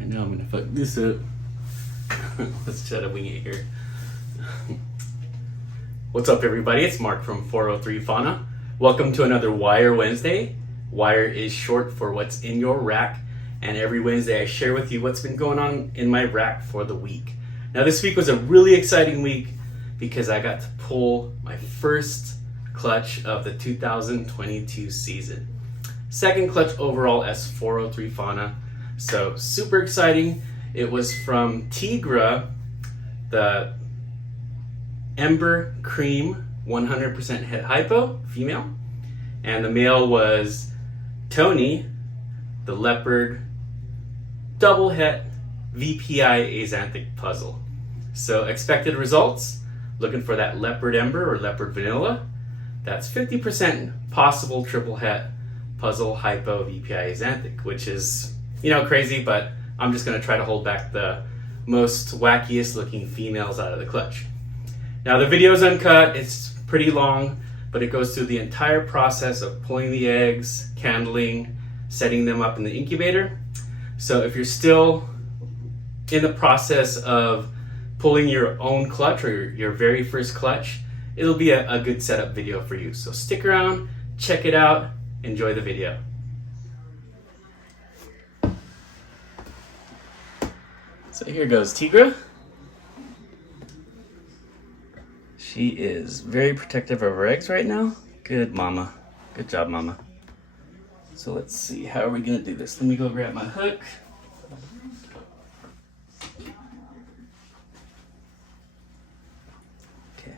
I know I'm gonna fuck this up. Let's try to wing it here. What's up, everybody? It's Mark from 403 Fauna. Welcome to another WIYR Wednesday. WIYR is short for what's in your rack, and every Wednesday I share with you what's been going on in my rack for the week. Now, this week was a really exciting week because I got to pull my first clutch of the 2022 season. Second clutch overall as 403 Fauna. So super exciting. It was from Tigra, the Ember Cream 100% het hypo, female. And the male was Tony, the Leopard double het VPI axanthic puzzle. So expected results, looking for that Leopard Ember or Leopard Vanilla. That's 50% possible triple het puzzle hypo VPI axanthic, which is, crazy, but I'm just gonna try to hold back the most wackiest looking females out of the clutch. Now the video is uncut, it's pretty long, but it goes through the entire process of pulling the eggs, candling, setting them up in the incubator. So if you're still in the process of pulling your own clutch or your very first clutch, it'll be a good setup video for you. So stick around, check it out, enjoy the video. So here goes Tigra. She is very protective of her eggs right now. Good mama. Good job, mama. So let's see, how are we gonna do this? Let me go grab my hook. Okay.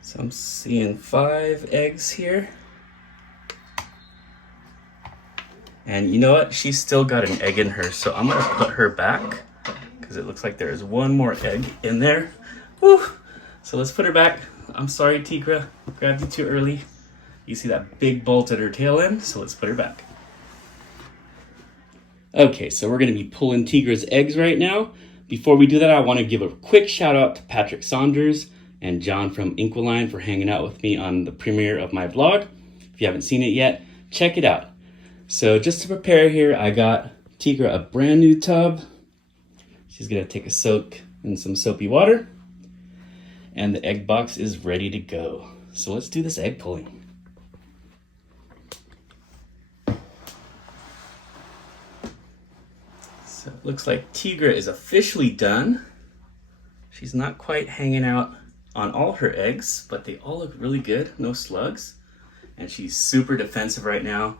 So I'm seeing 5 eggs here. And you know what? She's still got an egg in her, so I'm gonna put her back because it looks like there is one more egg in there. Woo! So let's put her back. I'm sorry, Tigra, grabbed you too early. You see that big bolt at her tail end, so let's put her back. Okay, so we're gonna be pulling Tigra's eggs right now. Before we do that, I wanna give a quick shout out to Patrick Saunders and John from Incubator for hanging out with me on the premiere of my vlog. If you haven't seen it yet, check it out. So just to prepare here, I got Tigra a brand new tub. She's gonna take a soak in some soapy water. And the egg box is ready to go. So let's do this egg pulling. So it looks like Tigra is officially done. She's not quite hanging out on all her eggs, but they all look really good, no slugs. And she's super defensive right now.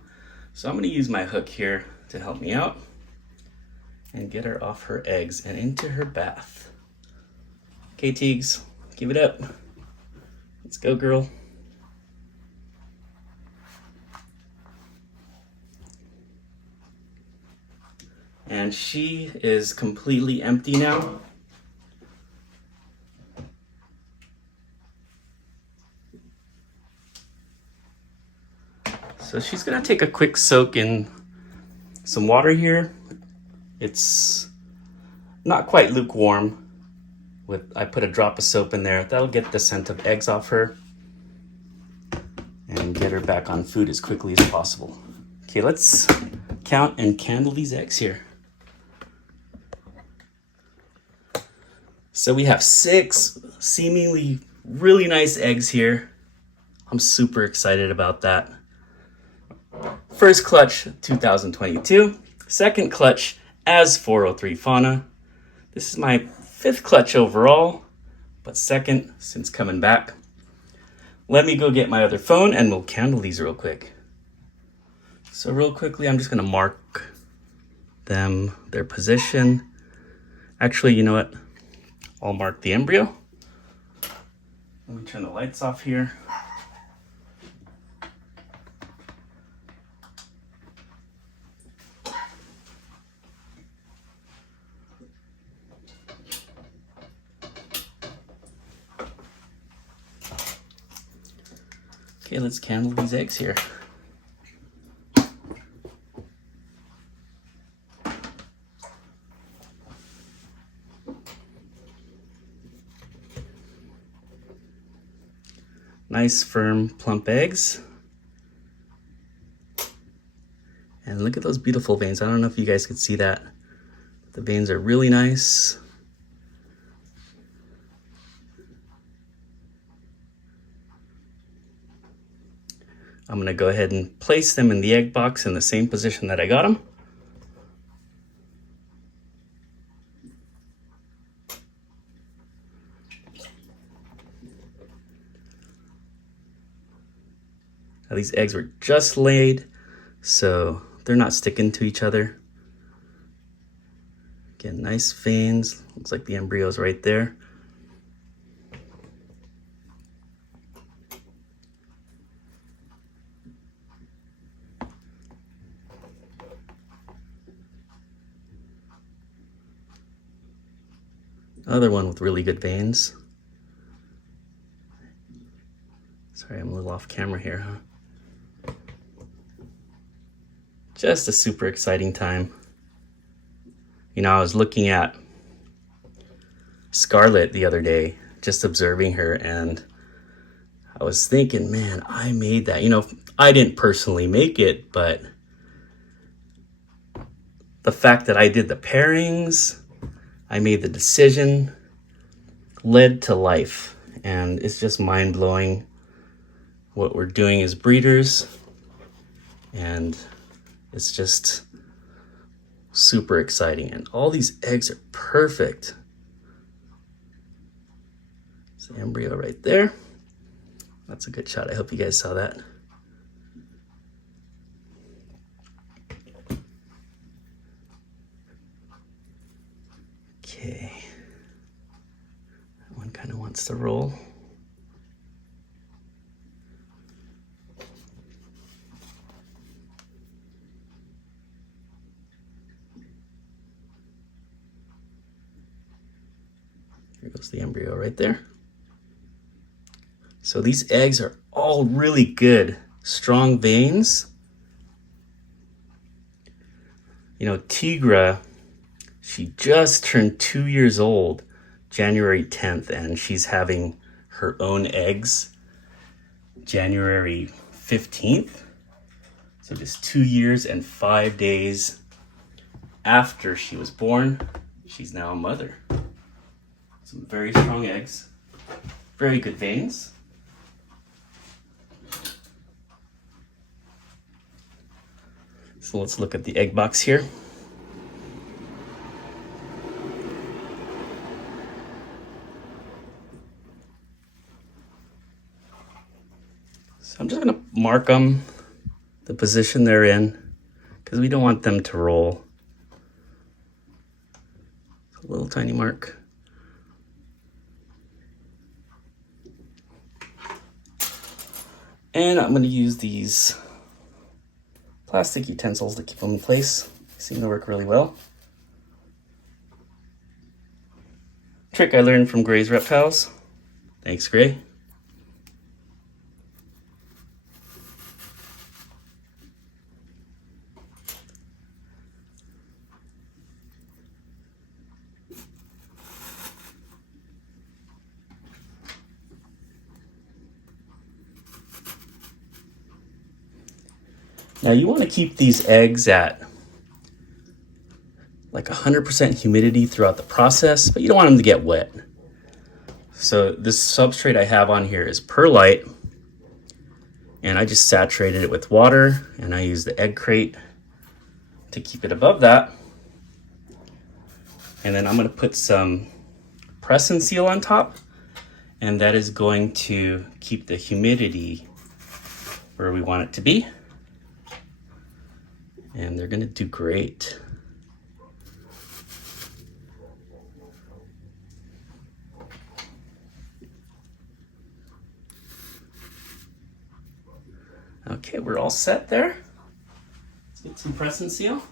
So I'm gonna use my hook here to help me out and get her off her eggs and into her bath. Okay, Tigs, give it up. Let's go, girl. And she is completely empty now. So she's gonna take a quick soak in some water here. It's not quite lukewarm. I put a drop of soap in there. That'll get the scent of eggs off her and get her back on food as quickly as possible. Okay, let's count and candle these eggs here. So we have 6 seemingly really nice eggs here. I'm super excited about that. First clutch 2022, second clutch as 403 Fauna. This is my 5th clutch overall, but second since coming back. Let me go get my other phone and we'll candle these real quick. So real quickly, I'm just gonna mark them, their position. Actually, you know what? I'll mark the embryo. Let me turn the lights off here. Okay, let's candle these eggs here. Nice, firm, plump eggs. And look at those beautiful veins. I don't know if you guys could see that. The veins are really nice. I'm gonna go ahead and place them in the egg box in the same position that I got them. Now these eggs were just laid, so they're not sticking to each other. Again, nice veins. Looks like the embryo's right there. Another one with really good veins. Sorry, I'm a little off camera here, huh? Just a super exciting time. You know, I was looking at Scarlett the other day, just observing her, and I was thinking, man, I made that. You know, I didn't personally make it, but the fact that I did the pairings, I made the decision, led to life. And it's just mind-blowing what we're doing as breeders. And it's just super exciting. And all these eggs are perfect. There's the embryo right there. That's a good shot. I hope you guys saw that. Okay. That one kind of wants to roll. Here goes the embryo right there. So these eggs are all really good, strong veins. You know, Tigra, she just turned 2 years old, January 10th, and she's having her own eggs January 15th. So just 2 years and 5 days after she was born, she's now a mother. Some very strong eggs, very good veins. So let's look at the egg box here. So I'm just gonna mark them, the position they're in, because we don't want them to roll. A little tiny mark. And I'm gonna use these plastic utensils to keep them in place. They seem to work really well. Trick I learned from Gray's Reptiles. Thanks, Gray. Now you want to keep these eggs at like 100% humidity throughout the process, but you don't want them to get wet. So this substrate I have on here is perlite, and I just saturated it with water, and I use the egg crate to keep it above that. And then I'm going to put some press and seal on top, and that is going to keep the humidity where we want it to be. And they're gonna do great. Okay, we're all set there. Let's get some press and seal.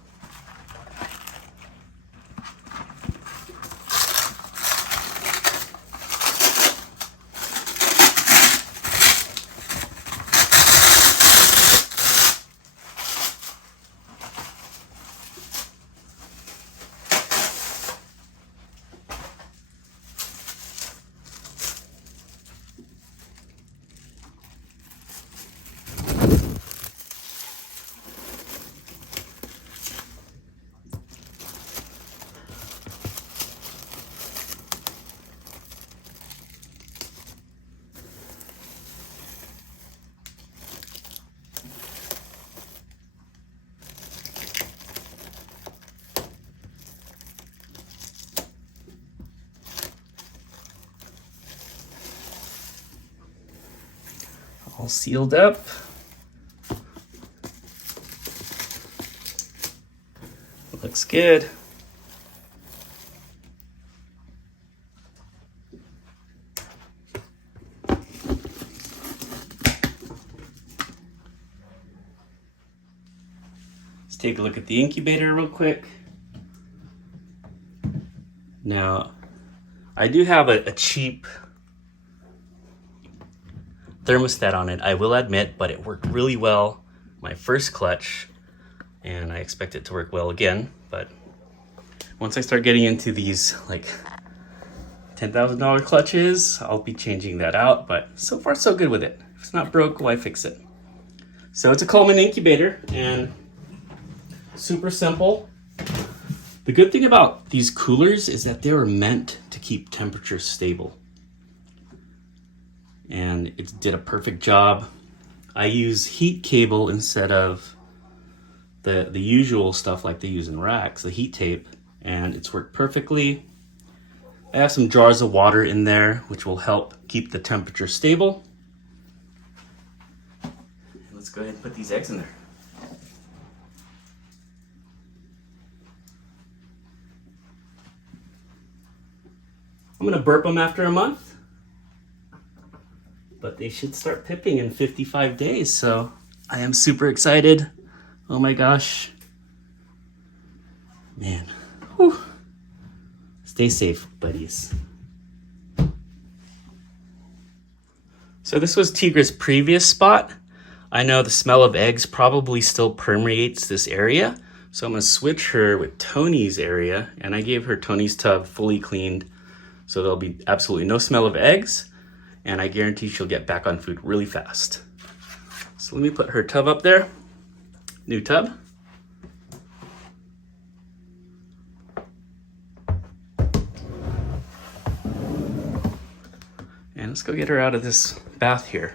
All sealed up. Looks good. Let's take a look at the incubator real quick. Now, I do have a cheap thermostat on it, I will admit, but it worked really well my first clutch, and I expect it to work well again. But once I start getting into these like $10,000 clutches, I'll be changing that out. But so far so good with it. If it's not broke, why fix it? So it's a Coleman incubator and super simple. The good thing about these coolers is that they were meant to keep temperatures stable, and it did a perfect job. I use heat cable instead of the usual stuff like they use in racks, the heat tape, and it's worked perfectly. I have some jars of water in there, which will help keep the temperature stable. Let's go ahead and put these eggs in there. I'm gonna burp them after a month, but they should start pipping in 55 days, so I am super excited. Oh my gosh. Man, whew. Stay safe, buddies. So this was Tigra's previous spot. I know the smell of eggs probably still permeates this area, so I'm gonna switch her with Tony's area, and I gave her Tony's tub fully cleaned, so there'll be absolutely no smell of eggs, and I guarantee she'll get back on food really fast. So let me put her tub up there. New tub. And let's go get her out of this bath here.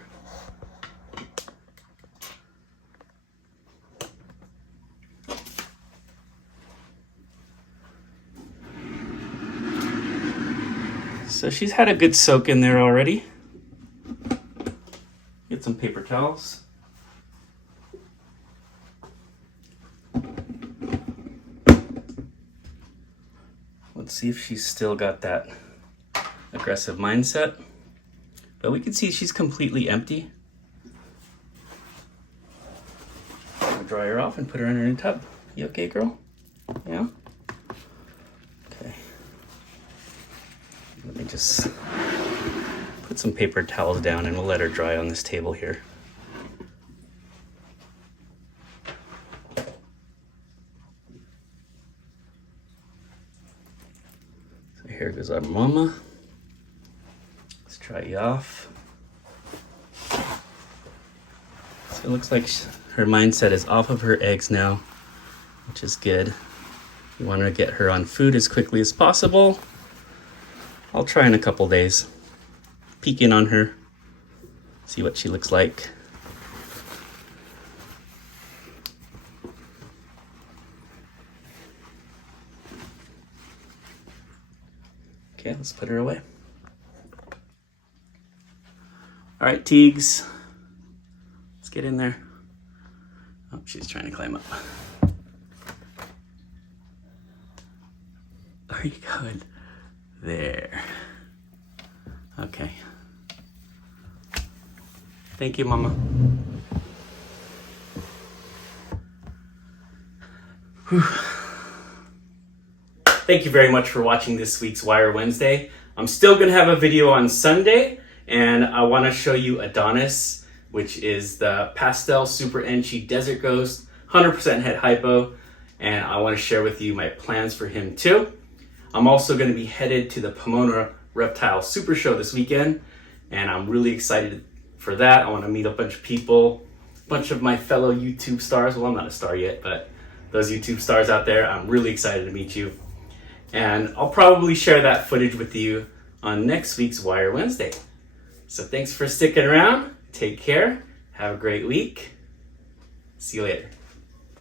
So she's had a good soak in there already. Get some paper towels. Let's see if she's still got that aggressive mindset. But we can see she's completely empty. I'll dry her off and put her in her new tub. You okay, girl? Yeah? Okay. Let me just put some paper towels down and we'll let her dry on this table here. So here goes our mama. Let's dry you off. So it looks like her mindset is off of her eggs now, which is good. You want to get her on food as quickly as possible. I'll try in a couple days. Peek in on her, see what she looks like. Okay, let's put her away. All right, Teags, let's get in there. Oh, she's trying to climb up. Are you going? There. Okay. Thank you, Mama. Whew. Thank you very much for watching this week's WIYR Wednesday. I'm still going to have a video on Sunday, and I want to show you Adonis, which is the pastel super enchi desert ghost, 100% het hypo, and I want to share with you my plans for him too. I'm also going to be headed to the Pomona Reptile Super Show this weekend, and I'm really excited for that. I want to meet a bunch of people, a bunch of my fellow YouTube stars. Well, I'm not a star yet, but those YouTube stars out there, I'm really excited to meet you. And I'll probably share that footage with you on next week's WIYR Wednesday. So thanks for sticking around. Take care. Have a great week. See you later.